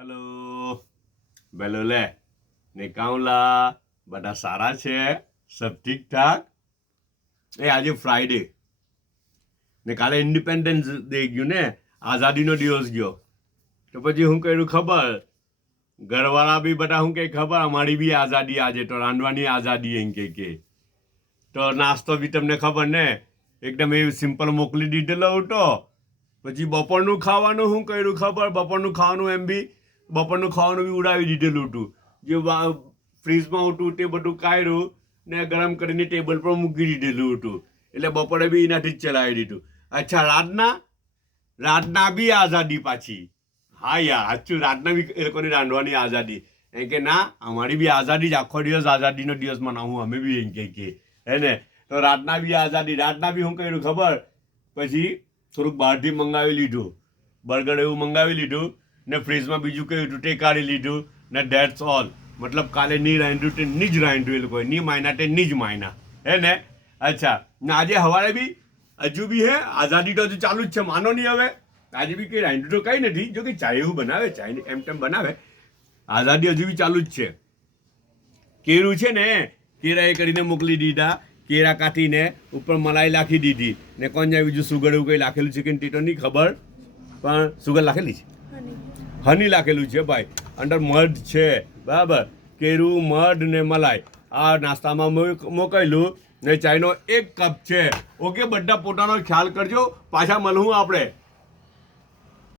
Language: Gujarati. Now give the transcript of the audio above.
હેલો બેલો લે ને કાઉલા બધા સારા છે સબ ઠીક ઠાક આજે ફ્રાઈડે ને કાલે ઇન્ડિપેન્ડન્સ ડે ગયું ને આઝાદીનો દિવસ ગયો તો પછી શું કર્યું ખબર ઘરવાળા બી બધા શું કંઈ ખબર અમારી બી આઝાદી આજે તો રાંધવાની આઝાદી એમ કે તો નાસ્તો બી તમને ખબર ને એકદમ એ સિમ્પલ મોકલી દીધેલો હતો પછી બપોરનું ખાવાનું શું કર્યું ખબર બપોરનું ખાવાનું એમ બી બપોરનું ખાવાનું બી ઉડાવી દીધેલું હતું જે ફ્રીજમાં હતું તે બધું કાઢ્યું ને ગરમ કરીને ટેબલ પર મૂકી દીધેલું હતું એટલે બપોરે બી એનાથી જ ચલાવી દીધું અચ્છા રાતના બી આઝાદી પાછી હા યાર સાચું રાતના બી એ લોકોની રાંધવાની આઝાદી એમ કે ના અમારી બી આઝાદી જ આખો દિવસ આઝાદીનો દિવસ મનાવું અમે બી એમ કે હે ને તો રાતના બી આઝાદી રાતના બી શું કર્યું ખબર પછી થોડુંક બહારથી મંગાવી લીધું બર્ગર એવું મંગાવી લીધું ને ફ્રીજમાં બીજું કયું હતું તે કાઢી લીધું ને ધેટ્સ ઓલ મતલબ કાલે ની રાંધ્યું તે ની જ રાંધ્યું એ લોકોએ ની માયના તે ની જ માયના હે ને અચ્છા ને આજે સવારે બી હજુ બી હે આઝાદી તો હજુ ચાલુ જ છે માનો નહીં હવે આજે બી કંઈ રાંધ્યું તો કંઈ નથી જો કે ચાય એવું બનાવે ચાય એમ તેમ બનાવે આઝાદી હજુ બી ચાલુ જ છે કેળું છે ને કેળા એ કરીને મોકલી દીધા કેળા કાઢીને ઉપર મલાઈ નાખી દીધી ને કોણ જાય બીજું સુગર એવું કંઈ નાખેલું છે કે તે તો નહીં ખબર પણ સુગર નાખેલી છે હની નાખેલું છે ભાઈ અંદર મધ છે બરાબર કેળું મધ ને મલાઈ આ નાસ્તામાં મોકલેલું ને ચાયનો 1 કપ છે ઓકે બધા પોતાનો ખ્યાલ કરજો પાછા મળવું આપણે